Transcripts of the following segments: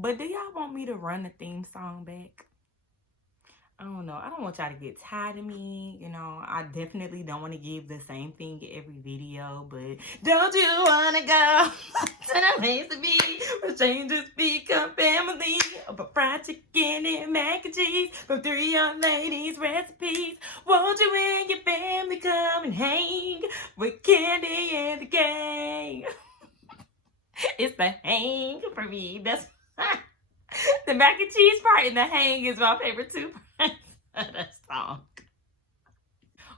But do y'all want me to run the theme song back? I don't know. I don't want y'all to get tired of me. You know, I definitely don't want to give the same thing every video. But don't you want to go to the place to be where strangers become family? But fried chicken and mac and cheese from 3 young ladies' recipes. Won't you and your family come and hang with Kandi and the gang? It's the hang for me. That's the mac and cheese part and the hang is my favorite two parts of the song.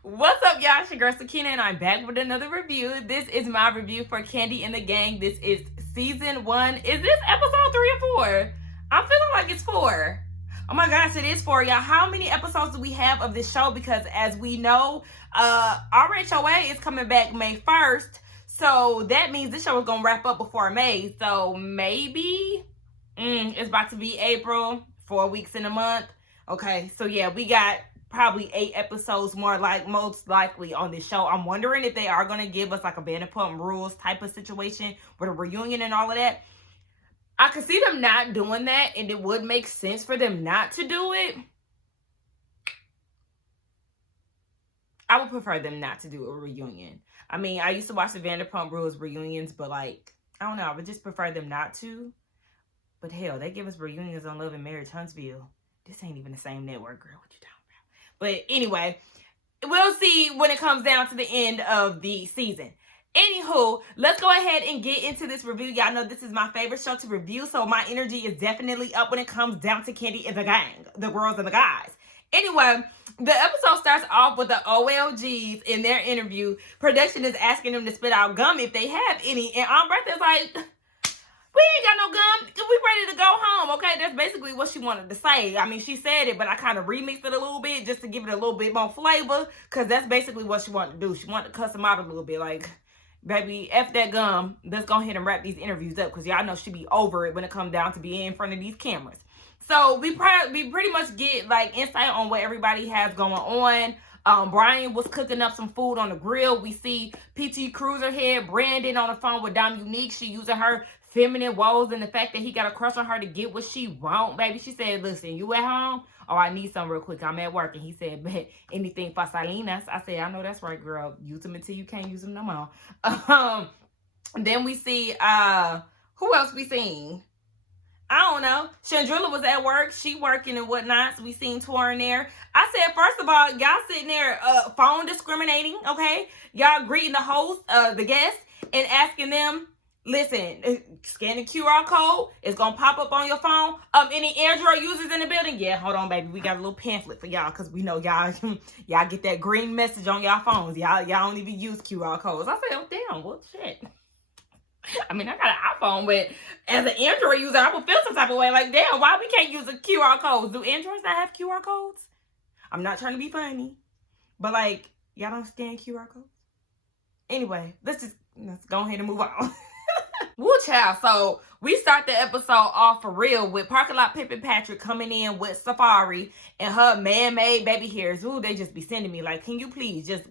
What's up, y'all? It's your girl Sakina, and I'm back with another review. This is my review for Kandi and the Gang. This is season 1. Is this episode 3 or 4? I'm feeling like it's 4. Oh my gosh, it is 4, y'all. How many episodes do we have of this show? Because as we know, RHOA is coming back May 1st. So that means this show is going to wrap up before May. So maybe it's about to be April, 4 weeks in a month. Okay, so yeah, we got probably 8 episodes more, like most likely, on this show. I'm wondering if they are going to give us like a Vanderpump Rules type of situation with a reunion and all of that. I could see them not doing that, and it would make sense for them not to do it. I would prefer them not to do a reunion. I mean, I used to watch the Vanderpump Rules reunions, but like, I don't know, I would just prefer them not to. But hell, they give us reunions on Love and Marriage Huntsville. This ain't even the same network, girl. What you talking about? But anyway, we'll see when it comes down to the end of the season. Anywho, let's go ahead and get into this review. Y'all know this is my favorite show to review, so my energy is definitely up when it comes down to Kandi and the Gang, the girls and the guys. Anyway, the episode starts off with the OLGs in their interview. Production is asking them to spit out gum if they have any, and Aunt Bertha's like, we ain't got no gum. We ready to go home, okay? That's basically what she wanted to say. I mean, she said it, but I kind of remixed it a little bit just to give it a little bit more flavor, because that's basically what she wanted to do. She wanted to cuss them out a little bit, like, baby, F that gum. Let's go ahead and wrap these interviews up, because y'all know she be over it when it comes down to being in front of these cameras. So we pretty much get like insight on what everybody has going on. Brian was cooking up some food on the grill. We see PT Cruiser Head Brandon on the phone with Zom Unique. She using her feminine woes and the fact that he got a crush on her to get what she want, baby. She said, listen, you at home? Oh, I need some real quick. I'm at work. And he said, bet anything for Salinas. I said, I know that's right, girl. Use them until you can't use them no more. Then we see, who else we seen? I don't know. Chandrilla was at work. She working and whatnot. So we seen Tor in there. I said, first of all, y'all sitting there phone discriminating, okay? Y'all greeting the host, the guests, and asking them, listen, scan the QR code. It's going to pop up on your phone. Any Android users in the building? Yeah, hold on, baby. We got a little pamphlet for y'all because we know y'all get that green message on y'all phones. Y'all don't even use QR codes. I said, oh, damn, well, shit. I mean, I got an iPhone, but as an Android user, I would feel some type of way. Like, damn, why we can't use a QR code? Do Androids not have QR codes? I'm not trying to be funny, but like, y'all don't scan QR codes? Anyway, let's go ahead and move on. Woo, child. So we start the episode off for real with Parking Lot Pip and Patrick coming in with Safari and her man-made baby hairs. Ooh, they just be sending me like, can you please just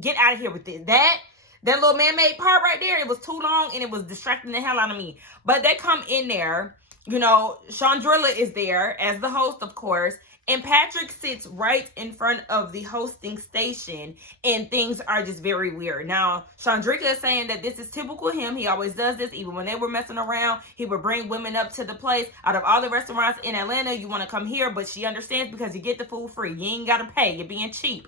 get out of here with this? That little man-made part right there, it was too long and it was distracting the hell out of me. But they come in there, you know, Chandrilla is there as the host, of course, and Patrick sits right in front of the hosting station, and things are just very weird. Now, Chandrika is saying that this is typical him. He always does this. Even when they were messing around, he would bring women up to the place. Out of all the restaurants in Atlanta, you want to come here, but she understands because you get the food free. You ain't got to pay. You're being cheap.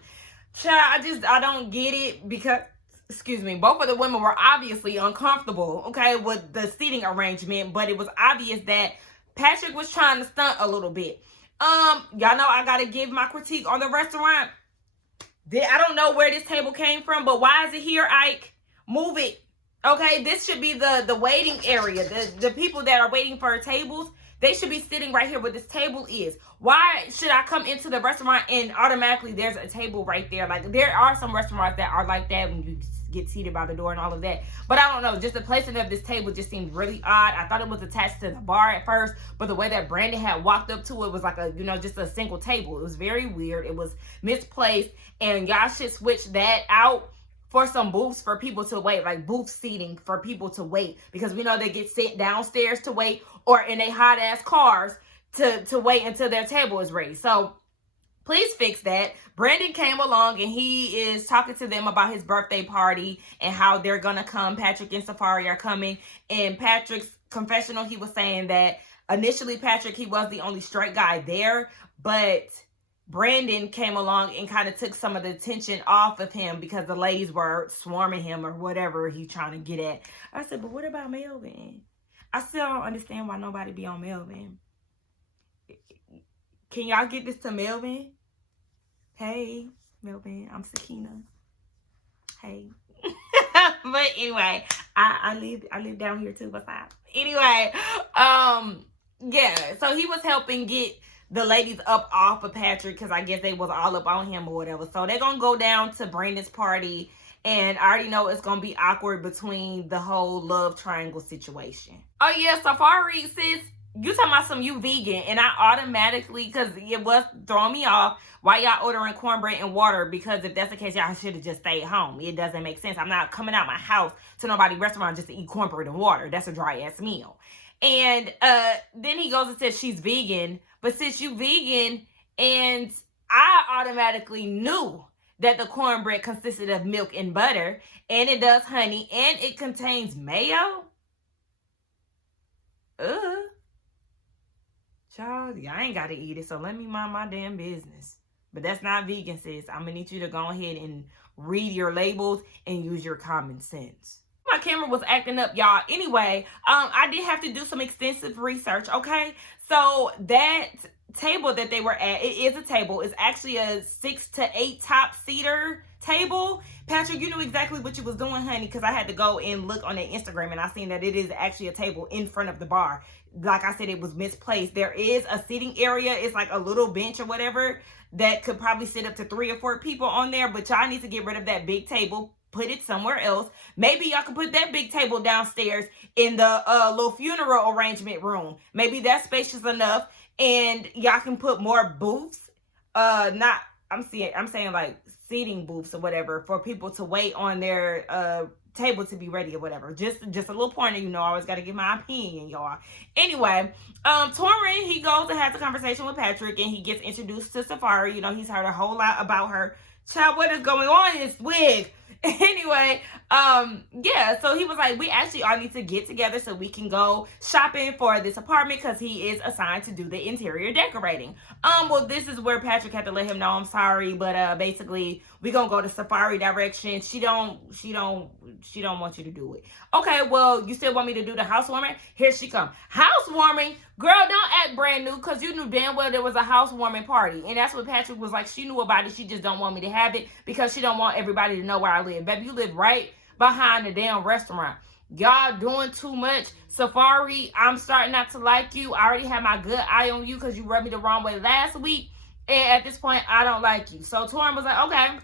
Child, I don't get it because... Excuse me, both of the women were obviously uncomfortable, okay, with the seating arrangement, but it was obvious that Patrick was trying to stunt a little bit. Y'all know I gotta give my critique on the restaurant. I don't know where this table came from, but why is it here, Ike? Move it. Okay, this should be the waiting area. The people that are waiting for tables, they should be sitting right here where this table is. Why should I come into the restaurant and automatically there's a table right there? Like, there are some restaurants that are like that when you get seated by the door and all of that. But I don't know, just the placement of this table just seemed really odd. I thought it was attached to the bar at first, but the way that Brandon had walked up to it was like a, you know, just a single table. It was very weird. It was misplaced, and y'all should switch that out for some booths for people to wait, like booth seating for people to wait, because we know they get sent downstairs to wait or in a hot ass cars to wait until their table is ready. So please fix that. Brandon came along and he is talking to them about his birthday party and how they're gonna come. Patrick and Safari are coming. And Patrick's confessional, he was saying that initially Patrick, he was the only straight guy there, but Brandon came along and kind of took some of the attention off of him because the ladies were swarming him or whatever he's trying to get at. I said, but what about Melvin? I still don't understand why nobody be on Melvin. Can y'all get this to Melvin? Hey, Melvin, I'm Sakina. Hey. But anyway, I live down here too. What's up? Anyway, yeah. So he was helping get the ladies up off of Patrick because I guess they was all up on him or whatever. So they're gonna go down to Brandon's party, and I already know it's gonna be awkward between the whole love triangle situation. Oh yeah, Safari, sis, you talking about some you vegan, and I automatically, because it was throwing me off, why y'all ordering cornbread and water? Because if that's the case, y'all should have just stayed home. It doesn't make sense. I'm not coming out my house to nobody's restaurant just to eat cornbread and water. That's a dry ass meal. And then he goes and says she's vegan, but since you vegan, and I automatically knew that the cornbread consisted of milk and butter, and it does honey, and it contains mayo. Child, I ain't got to eat it, so let me mind my damn business. But that's not vegan, sis. I'm going to need you to go ahead and read your labels and use your common sense. My camera was acting up, y'all. Anyway, I did have to do some extensive research, okay? So that table that they were at, it is a table. It's actually a 6 to 8 top seater table. Patrick, you knew exactly what you was doing, honey, because I had to go and look on their Instagram, and I seen that it is actually a table in front of the bar. Like I said, it was misplaced. There is a seating area. It's like a little bench or whatever that could probably sit up to 3 or 4 people on there, but y'all need to get rid of that big table, put it somewhere else. Maybe y'all can put that big table downstairs in the little funeral arrangement room. Maybe that's spacious enough, and y'all can put more booths. I'm saying like seating booths or whatever for people to wait on their table to be ready or whatever. Just a little pointer, you know, I always got to give my opinion, y'all. Anyway, Torin, he goes and has a conversation with Patrick, and he gets introduced to Safari. You know, he's heard a whole lot about her. Child, what is going on in this wig? Anyway, yeah, so he was like, we actually all need to get together so we can go shopping for this apartment because he is assigned to do the interior decorating. Well, this is where Patrick had to let him know, I'm sorry, but basically we gonna go to Safari direction. She don't want you to do it. Okay, well, you still want me to do the housewarming? Here she come. Housewarming? Girl, don't act brand new, because you knew damn well there was a housewarming party. And that's what Patrick was like. She knew about it. She just don't want me to have it because she don't want everybody to know where I live. Baby, you live right behind the damn restaurant. Y'all doing too much. Safari, I'm starting not to like you. I already had my good eye on you because you rubbed me the wrong way last week. And at this point, I don't like you. So Torin was like, okay,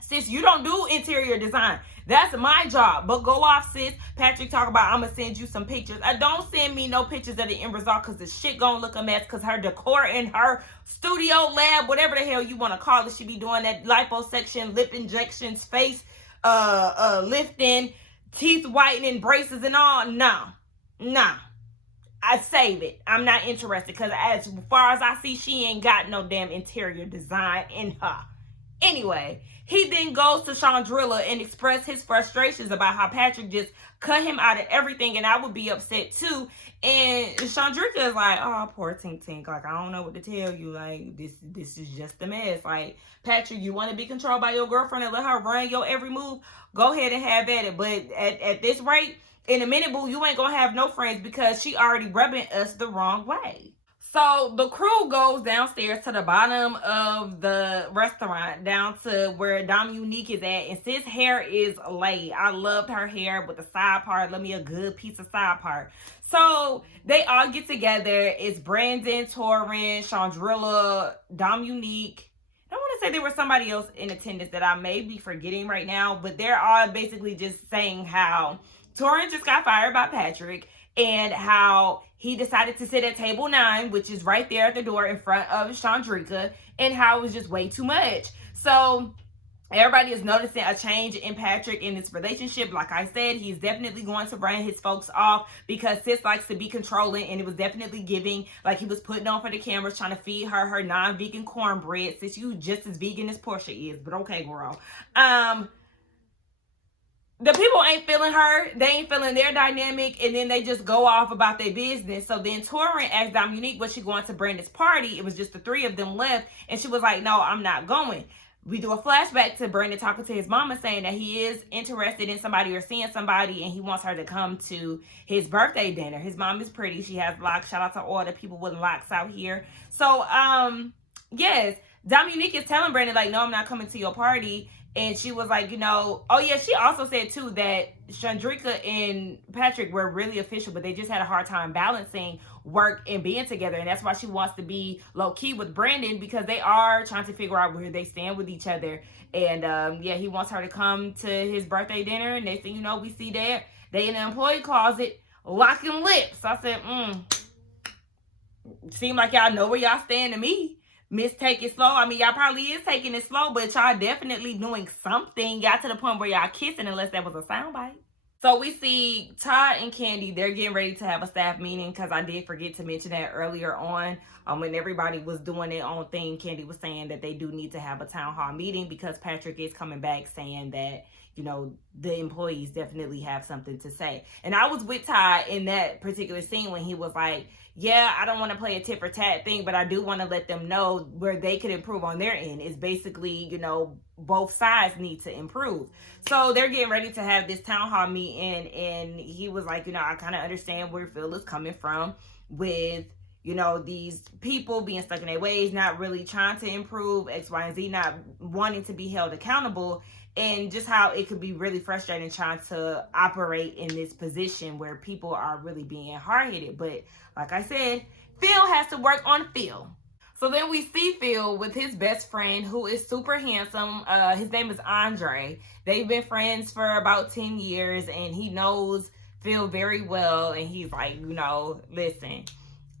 sis, you don't do interior design. That's my job. But go off, sis. Patrick talk about, I'm going to send you some pictures. Don't send me no pictures of the end result because the shit going to look a mess because her decor in her studio lab, whatever the hell you want to call it, she be doing that liposuction, lip injections, face lifting, teeth whitening, braces and all. No. I save it. I'm not interested because as far as I see, she ain't got no damn interior design in her. Anyway, he then goes to Chandrilla and express his frustrations about how Patrick just cut him out of everything, and I would be upset too. And Chandrilla is like, oh, poor Tink Tink. Like, I don't know what to tell you. Like, this is just a mess. Like, Patrick, you want to be controlled by your girlfriend and let her run your every move? Go ahead and have at it. But at this rate, in a minute, boo, you ain't gonna have no friends because she already rubbing us the wrong way. So the crew goes downstairs to the bottom of the restaurant, down to where Zom Unique is at, and sis' hair is laid. I loved her hair with the side part. Let me a good piece of side part. So they all get together. It's Brandon, Torin, Chandrilla, Zom Unique. I want to say there was somebody else in attendance that I may be forgetting right now, but they're all basically just saying how Torin just got fired by Patrick, and how he decided to sit at table 9, which is right there at the door in front of Chandrika, and how it was just way too much. So Everybody is noticing a change in Patrick in this relationship. Like I said, he's definitely going to run his folks off because sis likes to be controlling, and it was definitely giving like he was putting on for the cameras, trying to feed her non-vegan cornbread. Sis, you just as vegan as Portia is, but okay, girl. The people ain't feeling her. They ain't feeling their dynamic, and then they just go off about their business. So then Torin asked Zom Unique, was she going to Brandon's party? It was just the three of them left, and she was like, no, I'm not going. We do a flashback to Brandon talking to his mama, saying that he is interested in somebody or seeing somebody, and he wants her to come to his birthday dinner. His mom is pretty. She has locks. Shout out to all the people with locks out here. So, yes, Zom Unique is telling Brandon, like, no, I'm not coming to your party. And she was like, you know, oh yeah, she also said too that Chandrika and Patrick were really official, but they just had a hard time balancing work and being together. And that's why she wants to be low key with Brandon, because they are trying to figure out where they stand with each other. And yeah, he wants her to come to his birthday dinner. And next thing you know, we see that they in the employee closet locking lips. I said, seem like y'all know where y'all stand to me. Miss take it slow. I mean, y'all probably is taking it slow, but y'all definitely doing something. Y'all to the point where y'all kissing, unless that was a soundbite. So we see Todd and Kandi, they're getting ready to have a staff meeting, because I did forget to mention that earlier on. When everybody was doing their own thing, Kandi was saying that they do need to have a town hall meeting, because Patrick is coming back saying that, you know, the employees definitely have something to say. And I was with Todd in that particular scene when he was like, yeah, I don't want to play a tit for tat thing, but I do want to let them know where they could improve on their end. It's basically, you know, both sides need to improve. So they're getting ready to have this town hall meeting, and he was like, you know, I kind of understand where Phil is coming from with, you know, these people being stuck in their ways, not really trying to improve, X, Y, and Z, not wanting to be held accountable, and just how it could be really frustrating trying to operate in this position where people are really being hard-headed. But like I said, Phil has to work on Phil. So then we see Phil with his best friend, who is super handsome. His name is Andre. They've been friends for about 10 years, and he knows Phil very well. And he's like, you know, listen,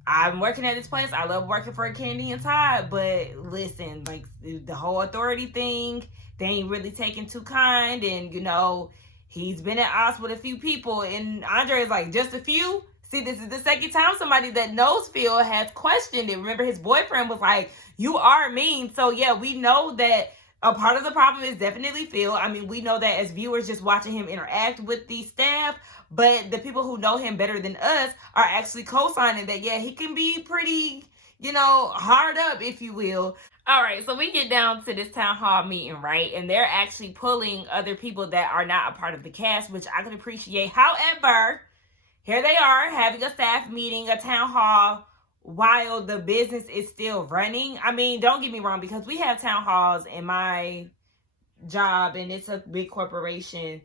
I'm working at this place. I love working for Kandi and Todd, but listen, like the whole authority thing, they ain't really taking too kind. And, you know, he's been at odds with a few people. And Andre is like, just a few? See, this is the second time somebody that knows Phil has questioned it. Remember, his boyfriend was like, you are mean. So, yeah, we know that a part of the problem is definitely Phil. I mean, we know that as viewers just watching him interact with the staff. But the people who know him better than us are actually co-signing that, yeah, he can be pretty, you know, hard up, if you will. All right, so we get down to this town hall meeting, right? And they're actually pulling other people that are not a part of the cast, which I can appreciate. However, here they are having a staff meeting, a town hall, while the business is still running. I mean, don't get me wrong, because we have town halls in my job, and it's a big corporation.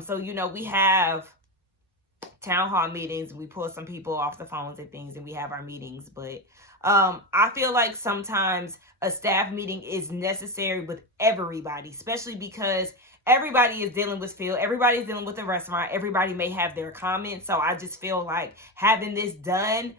So, you know, we have town hall meetings. We pull some people off the phones and things, and we have our meetings. But I feel like sometimes a staff meeting is necessary with everybody, especially because everybody is dealing with Phil. Everybody's dealing with the restaurant. Everybody may have their comments. So I just feel like having this done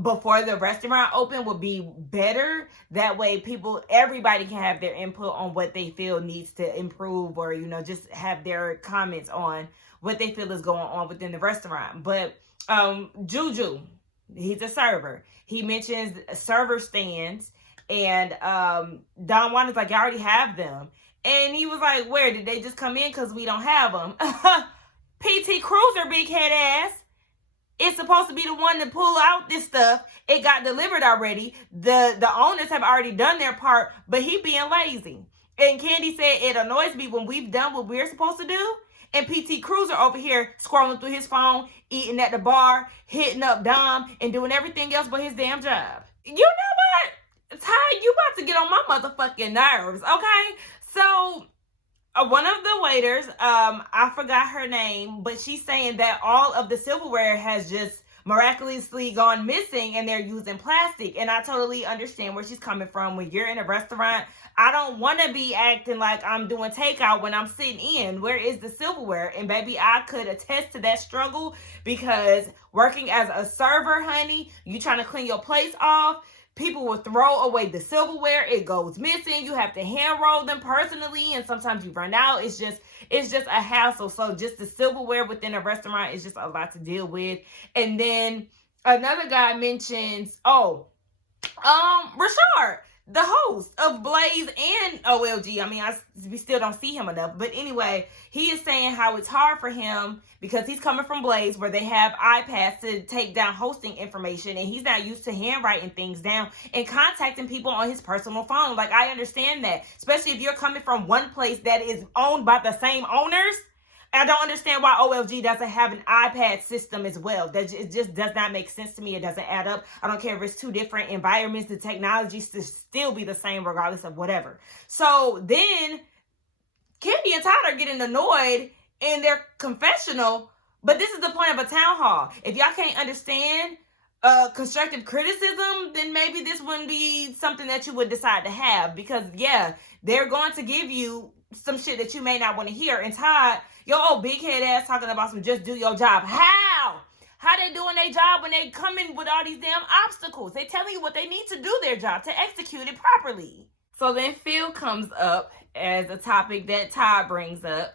before the restaurant open would be better. That way everybody can have their input on what they feel needs to improve, or, you know, just have their comments on what they feel is going on within the restaurant. But Juju, he's a server. He mentions server stands, and Don Juan is like, I already have them. And he was like, where? Did they just come in because we don't have them? PT Cruiser, big head ass. It's supposed to be the one to pull out this stuff. It got delivered already. The owners have already done their part, but he being lazy. And Kandi said it annoys me when we've done what we're supposed to do. And PT Cruiser over here scrolling through his phone, eating at the bar, hitting up Dom, and doing everything else but his damn job. You know what? Ty, you about to get on my motherfucking nerves, okay? So, one of the waiters, I forgot her name, but she's saying that all of the silverware has just miraculously gone missing, and they're using plastic. And I totally understand where she's coming from. When you're in a restaurant, I don't want to be acting like I'm doing takeout when I'm sitting in. Where is the silverware? And baby, I could attest to that struggle, because working as a server, honey, you trying to clean your plates off, People will throw away the silverware. It goes missing. You have to hand roll them personally, and sometimes you run out. It's just a hassle. So just the silverware within a restaurant is just a lot to deal with. And then another guy mentions, Rasheed, the host of Blaze and OLG. I mean, we still don't see him enough. But anyway, he is saying how it's hard for him because he's coming from Blaze where they have iPads to take down hosting information. And he's not used to handwriting things down and contacting people on his personal phone. Like, I understand that. Especially if you're coming from one place that is owned by the same owners. I don't understand why OLG doesn't have an iPad system as well. It just does not make sense to me. It doesn't add up. I don't care if it's two different environments. The technology should still be the same regardless of whatever. So then Kandi and Todd are getting annoyed in their confessional. But this is the point of a town hall. If y'all can't understand constructive criticism, then maybe this wouldn't be something that you would decide to have. Because, yeah, they're going to give you some shit that you may not want to hear. And Todd, your old big head ass talking about some just do your job. How they doing their job when they come in with all these damn obstacles? They telling you what they need to do their job to execute it properly. So then Phil comes up as a topic that Todd brings up.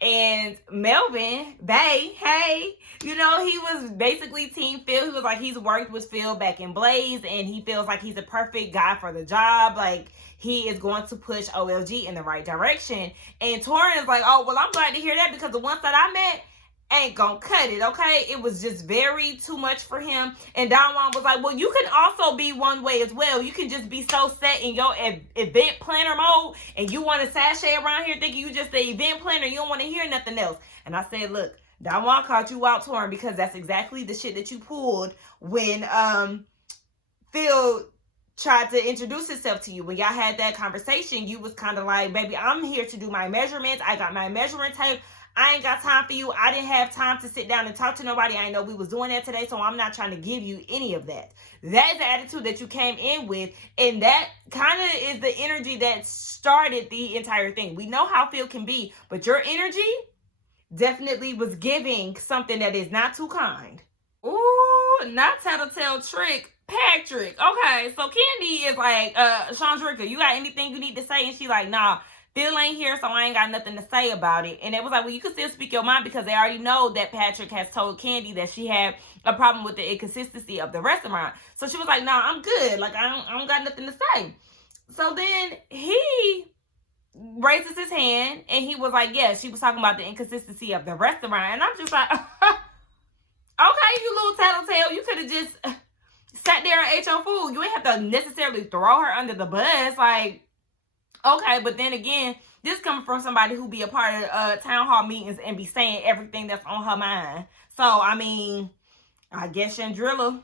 And Melvin, hey, you know, he was basically Team Phil. He was like, he's worked with Phil back in Blaze, and he feels like he's a perfect guy for the job. Like, he is going to push OLG in the right direction. And Torin is like, oh, well, I'm glad to hear that because the ones that I met ain't gonna cut it, okay? It was just very too much for him. And Don Juan was like, well, you can also be one way as well. You can just be so set in your event planner mode and you want to sashay around here thinking you just the event planner. You don't want to hear nothing else. And I said, look, Don Juan caught you out, Torin, because that's exactly the shit that you pulled when Phil tried to introduce himself to you. When y'all had that conversation, you was kind of like, baby, I'm here to do my measurements. I got my measurement tape. I ain't got time for you. I didn't have time to sit down and talk to nobody. I didn't know we was doing that today, so I'm not trying to give you any of that. That is the attitude that you came in with, and that kind of is the energy that started the entire thing. We know how Phil can be, but your energy definitely was giving something that is not too kind. Ooh, not tattletale trick. Patrick. Okay, so Kandi is like, Chandrika, you got anything you need to say? And she like, nah, Phil ain't here, so I ain't got nothing to say about it. And it was like, well, you can still speak your mind because they already know that Patrick has told Kandi that she had a problem with the inconsistency of the restaurant. So she was like, nah, I'm good. Like, I don't got nothing to say. So then he raises his hand and he was like, yeah, she was talking about the inconsistency of the restaurant. And I'm just like, okay, you little tattletale, you could have just sat there and ate your food. You ain't have to necessarily throw her under the bus. Like, okay, but then again, this coming from somebody who be a part of town hall meetings and be saying everything that's on her mind. So, I mean, I guess Chandrilla,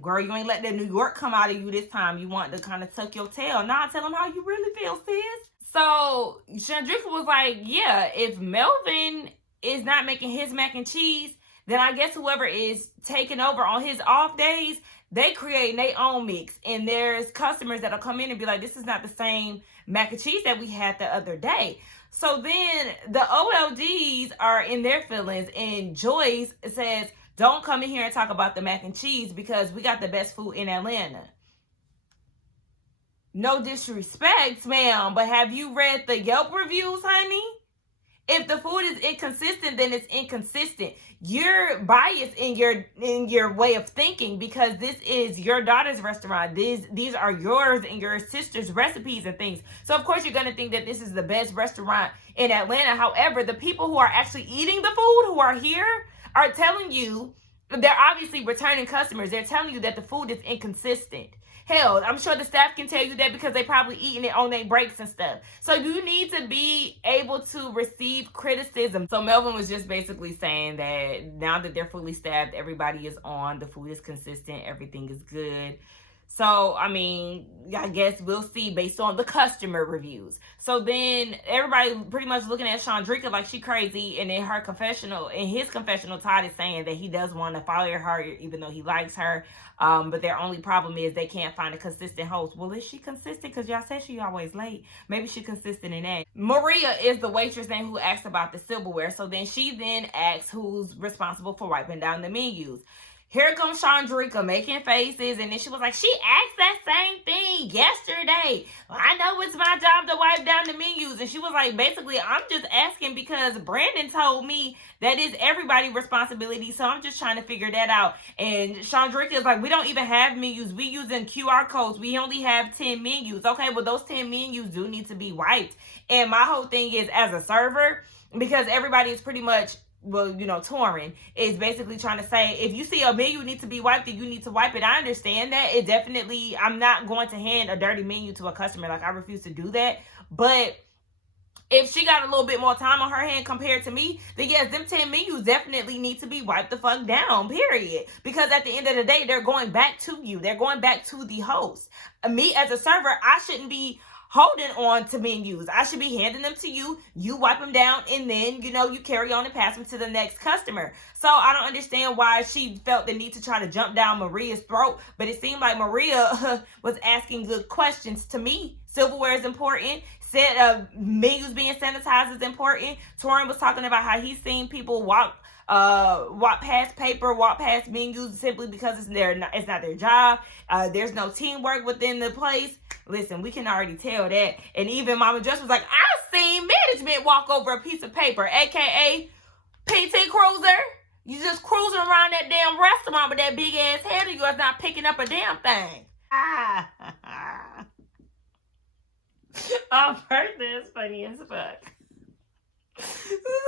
girl, you ain't let that New York come out of you this time. You want to kind of tuck your tail. Nah, tell them how you really feel, sis. So, Chandrika was like, yeah, if Melvin is not making his mac and cheese, then I guess whoever is taking over on his off days, they create their own mix. And there's customers that'll come in and be like, this is not the same mac and cheese that we had the other day. So then the OLGs are in their feelings. And Joyce says, don't come in here and talk about the mac and cheese because we got the best food in Atlanta. No disrespect, ma'am, but have you read the Yelp reviews, honey? If the food is inconsistent, then it's inconsistent. You're biased in your way of thinking because this is your daughter's restaurant. These are yours and your sister's recipes and things. So of course you're gonna think that this is the best restaurant in Atlanta. However, the people who are actually eating the food, who are here, are telling you, they're obviously returning customers. They're telling you that the food is inconsistent. Hell, I'm sure the staff can tell you that because they probably eating it on their breaks and stuff. So you need to be able to receive criticism. So Melvin was just basically saying that now that they're fully staffed, everybody is on, the food is consistent, everything is good. So, I mean, I guess we'll see based on the customer reviews. So then everybody pretty much looking at Chandrika like she crazy. And in his confessional, Todd is saying that he does want to fire her even though he likes her. But their only problem is they can't find a consistent host. Well, is she consistent? Because y'all said she always late. Maybe she's consistent in that. Maria is the waitress name who asked about the silverware. So then she asks who's responsible for wiping down the menus. Here comes Chandrika making faces, and then she was like, she asked that same thing yesterday. I know it's my job to wipe down the menus. And she was like, basically, I'm just asking because Brandon told me that is everybody's responsibility, so I'm just trying to figure that out. And Chandrika is like, we don't even have menus. We using QR codes. We only have 10 menus. Okay, well, those 10 menus do need to be wiped. And my whole thing is, as a server, because everybody is pretty much, well, you know, touring, is basically trying to say, if you see a menu need to be wiped, then you need to wipe it. I understand that. It definitely, I'm not going to hand a dirty menu to a customer. Like, I refuse to do that. But if she got a little bit more time on her hand compared to me, then yes, them 10 menus definitely need to be wiped the fuck down, period. Because at the end of the day, they're going back to you. They're going back to the host. Me as a server, I shouldn't be holding on to menus. I should be handing them to you. You wipe them down, and then, you know, you carry on and pass them to the next customer. So I don't understand why she felt the need to try to jump down Maria's throat, but it seemed like Maria was asking good questions to me. Silverware is important. Menus being sanitized is important. Torin was talking about how he's seen people walk past paper, walk past menus simply because it's not their job. There's no teamwork within the place. Listen, we can already tell that. And even Mama Jess was like, I've seen management walk over a piece of paper, aka PT Cruiser. You just cruising around that damn restaurant with that big ass head of yours, not picking up a damn thing. Our birthday is funny as fuck.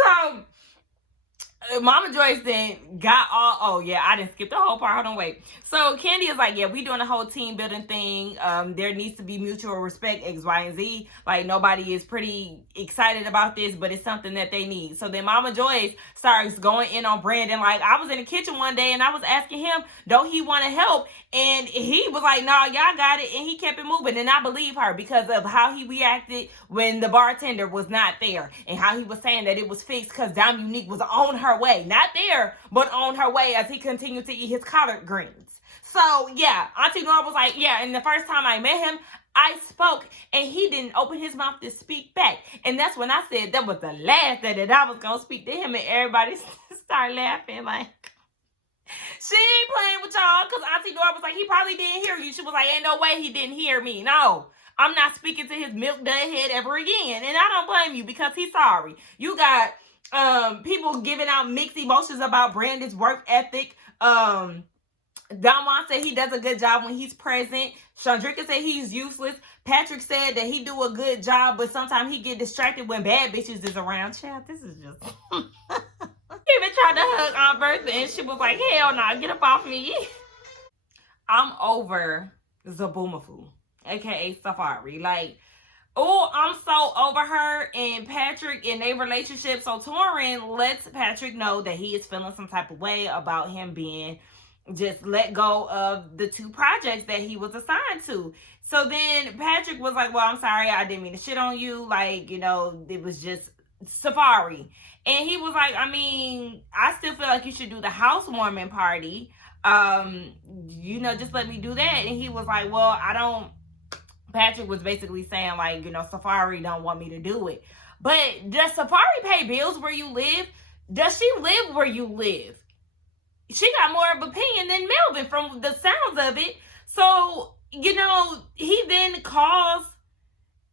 So Mama Joyce then got all, oh yeah, I didn't skip the whole part. Hold on, wait. So Kandi is like, yeah, we doing a whole team building thing. There needs to be mutual respect, X, Y, and Z. Like, nobody is pretty excited about this, but it's something that they need. So then Mama Joyce starts going in on Brandon. Like, I was in the kitchen one day and I was asking him, don't he want to help? And he was like, no, y'all got it. And he kept it moving. And I believe her because of how he reacted when the bartender was not there, and how he was saying that it was fixed because Zom Unique was on her way. Not there, but on her way, as he continued to eat his collard greens. So, yeah, Auntie Nora was like, yeah, and the first time I met him, I spoke, and he didn't open his mouth to speak back. And that's when I said that was the last day that I was going to speak to him, and everybody started laughing like, she ain't playing with y'all, because Auntie Nora was like, he probably didn't hear you. She was like, ain't no way he didn't hear me. No, I'm not speaking to his milk dud head ever again. And I don't blame you, because he's sorry. You got people giving out mixed emotions about Brandon's work ethic. Don Juan said he does a good job when he's present. Chandrika said he's useless. Patrick said that he do a good job, but sometimes he get distracted when bad bitches is around. Child, this is just... He even tried to hug Aunt Bertha, and she was like, hell no, get up off me. I'm over Zabumafu, aka Safari. Like, oh, I'm so over her and Patrick in their relationship. So Torin lets Patrick know that he is feeling some type of way about him being just let go of the 2 projects that he was assigned to. So then Patrick was like, well, I'm sorry, I didn't mean to shit on you. Like, you know, it was just Safari. And he was like, I mean, I still feel like you should do the housewarming party. You know, just let me do that. And he was like, well, I don't... Patrick was basically saying, like, you know, Safari don't want me to do it. But does Safari pay bills where you live? Does she live where you live? She got more of an opinion than Melvin from the sounds of it. So, you know, he then calls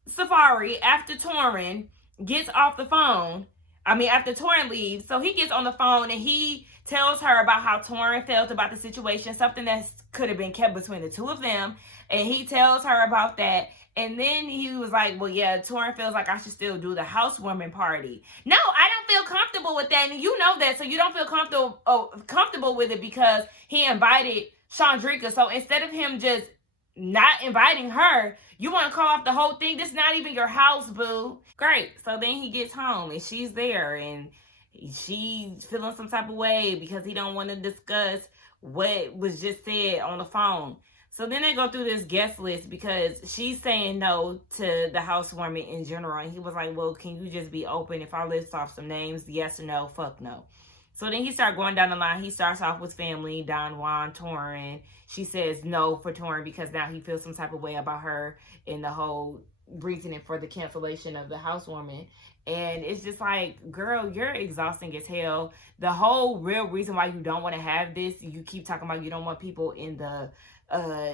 Safari after Torin gets off the phone. I mean, after Torin leaves. So he gets on the phone and he tells her about how Torin felt about the situation, something that could have been kept between the 2 of them. And he tells her about that. And then he was like, well, yeah, Torin feels like I should still do the housewarming party. No, I don't feel comfortable with that. And you know that. So you don't feel comfortable with it because he invited Chandrika. So instead of him just not inviting her, you want to call off the whole thing? This is not even your house, boo. Great. So then he gets home and she's there and she's feeling some type of way because he don't want to discuss what was just said on the phone. So then they go through this guest list because she's saying no to the housewarming in general. And he was like, well, can you just be open if I list off some names? Yes or no? Fuck no. So then he started going down the line. He starts off with family, Don Juan, Torin. She says no for Torin because now he feels some type of way about her in the whole reasoning for the cancellation of the housewarming. And it's just like, girl, you're exhausting as hell. The whole real reason why you don't want to have this, you keep talking about you don't want people in the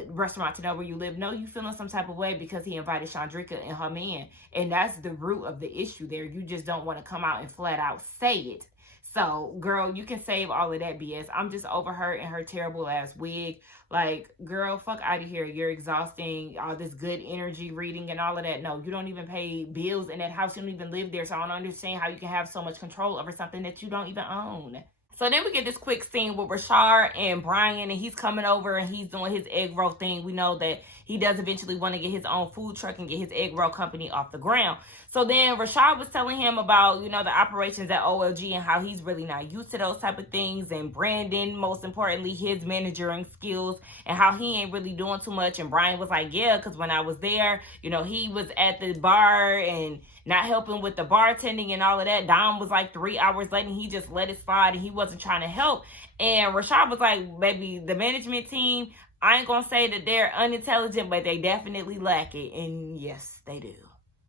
restaurant to know where you live. No, you feeling some type of way because he invited Chandrika and her man. And that's the root of the issue there. You just don't want to come out and flat out say it. So, girl, you can save all of that BS. I'm just over her and her terrible ass wig. Like, girl, fuck out of here. You're exhausting. All this good energy reading and all of that. No, you don't even pay bills in that house. You don't even live there. So I don't understand how you can have so much control over something that you don't even own. So then we get this quick scene with Rasheed and Brian, and he's coming over and he's doing his egg roll thing. We know that he does eventually want to get his own food truck and get his egg roll company off the ground. So then Rasheed was telling him about, you know, the operations at OLG and how he's really not used to those type of things. And Brandon, most importantly, his managing skills and how he ain't really doing too much. And Brian was like, yeah, because when I was there, you know, he was at the bar and not helping with the bartending and all of that. Dom was like 3 hours late and he just let it slide and he wasn't trying to help. And Rasheed was like, baby, the management team, I ain't going to say that they're unintelligent, but they definitely lack it. And yes, they do.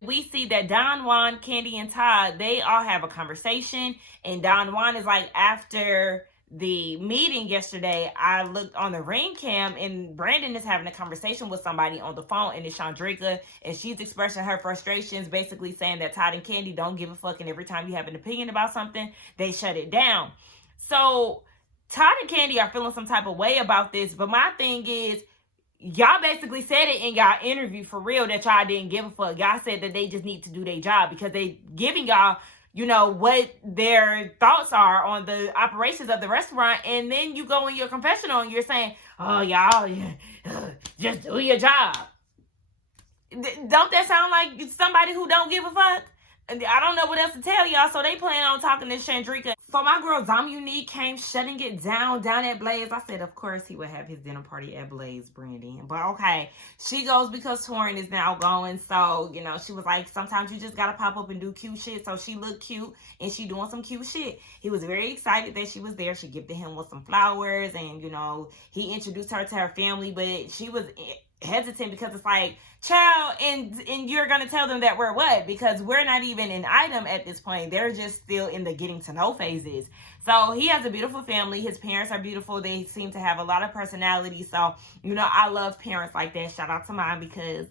We see that Don, Juan, Kandi, and Todd, they all have a conversation. And Don Juan is like, after the meeting yesterday, I looked on the ring cam and Brandon is having a conversation with somebody on the phone, and it's Chandrika, and she's expressing her frustrations, basically saying that Todd and Kandi don't give a fuck, and every time you have an opinion about something, they shut it down. So Todd and Kandi are feeling some type of way about this, but my thing is, y'all basically said it in y'all interview for real that y'all didn't give a fuck. Y'all said that they just need to do their job because they giving y'all, you know, what their thoughts are on the operations of the restaurant. And then you go in your confessional and you're saying, oh, y'all, just do your job. Don't that sound like somebody who don't give a fuck? I don't know what else to tell y'all. So they plan on talking to Chandrika. So my girl Zom Unique came shutting it down at Blaze. I said, of course he would have his dinner party at Blaze, Brandy. But okay, she goes because Torin is now going. So, you know, she was like, sometimes you just got to pop up and do cute shit. So she looked cute and she doing some cute shit. He was very excited that she was there. She gifted him with some flowers and, you know, he introduced her to her family. But she was hesitant because it's like, child, and you're gonna tell them that we're what? Because we're not even an item at this point. They're just still in the getting to know phases. So he has a beautiful family. His parents are beautiful. They seem to have a lot of personality. So, you know, I love parents like that. Shout out to mine because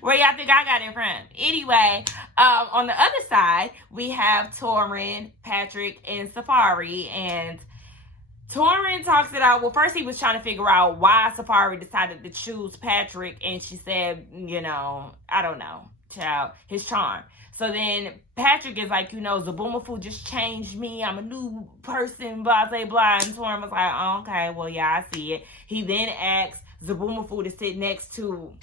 where y'all think I got it from? Anyway, on the other side, we have Torin, Patrick, and Safari. And Torin talks it out. Well, first he was trying to figure out why Safari decided to choose Patrick. And she said, you know, I don't know, child, his charm. So then Patrick is like, you know, Zaboomafoo just changed me. I'm a new person, blah, blah, blah. And Torin was like, oh, okay, well, yeah, I see it. He then asks Zaboomafoo to sit next to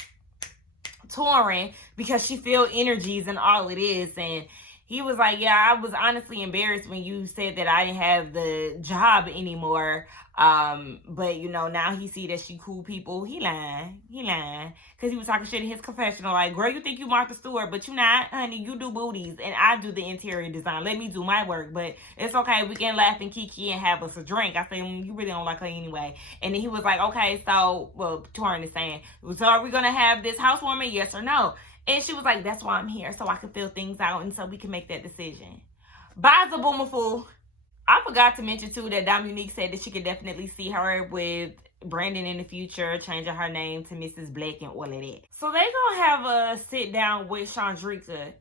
Torin because she feel energies and all it is. And he was like, yeah, I was honestly embarrassed when you said that I didn't have the job anymore. But, you know, now he see that she cool people. He lying. Because he was talking shit in his confessional. Like, girl, you think you Martha Stewart, but you not, honey. You do booties, and I do the interior design. Let me do my work. But it's okay. We can laugh and kiki and have us a drink. I said, you really don't like her anyway. And then he was like, okay, so, well, Torin is saying, so are we going to have this housewarming, yes or no? And she was like, that's why I'm here, so I can feel things out and so we can make that decision. Bye, Zaboomafoo. I forgot to mention, too, that Zom Unique said that she could definitely see her with Brandon in the future, changing her name to Mrs. Blake and all of that. So they gonna have a sit down with Chandrika.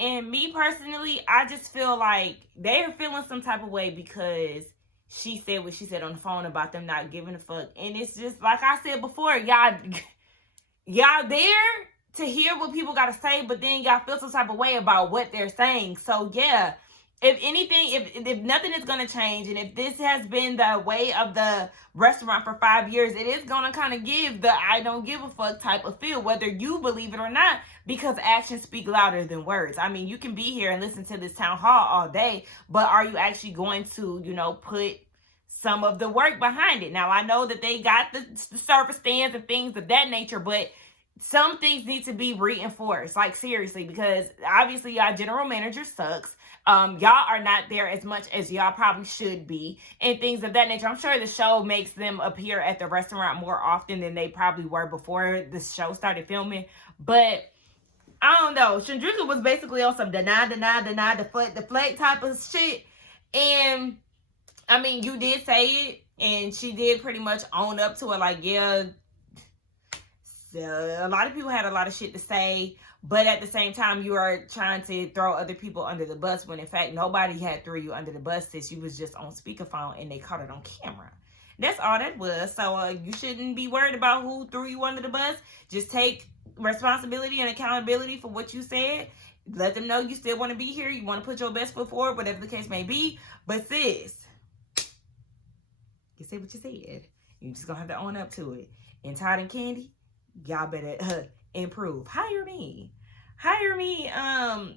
And me, personally, I just feel like they're feeling some type of way because she said what she said on the phone about them not giving a fuck. And it's just, like I said before, y'all there to hear what people got to say, but then y'all feel some type of way about what they're saying. So, yeah, if anything, if nothing is going to change, and if this has been the way of the restaurant for 5 years, it is going to kind of give the I don't give a fuck type of feel, whether you believe it or not, because actions speak louder than words. I mean, you can be here and listen to this town hall all day, but are you actually going to, you know, put some of the work behind it? Now, I know that they got the service stands and things of that nature, but some things need to be reinforced, like seriously, because obviously y'all general manager sucks. Y'all are not there as much as y'all probably should be and things of that nature. I'm sure the show makes them appear at the restaurant more often than they probably were before the show started filming. But I don't know. Chandrika was basically on some deny, deflect type of shit. And I mean, you did say it, and she did pretty much own up to it. Like, yeah, a lot of people had a lot of shit to say, but at the same time, you are trying to throw other people under the bus when in fact nobody had threw you under the bus since you was just on speakerphone and they caught it on camera. That's all that was. So you shouldn't be worried about who threw you under the bus. Just take responsibility and accountability for what you said. Let them know you still want to be here. You want to put your best foot forward, whatever the case may be. But sis, you said what you said. You just gonna have to own up to it. And Todd and Kandi, y'all better improve. Hire me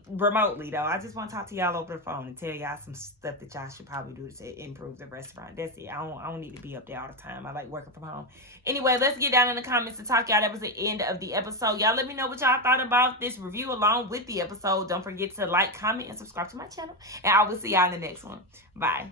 remotely though. I just want to talk to y'all over the phone and tell y'all some stuff that y'all should probably do to improve the restaurant. That's it. I don't need to be up there all the time. I like working from home. Anyway, let's get down in the comments and talk, y'all. That was the end of the episode. Y'all let me know what y'all thought about this review along with the episode. Don't forget to like, comment, and subscribe to my channel, and I will see y'all in the next one. Bye.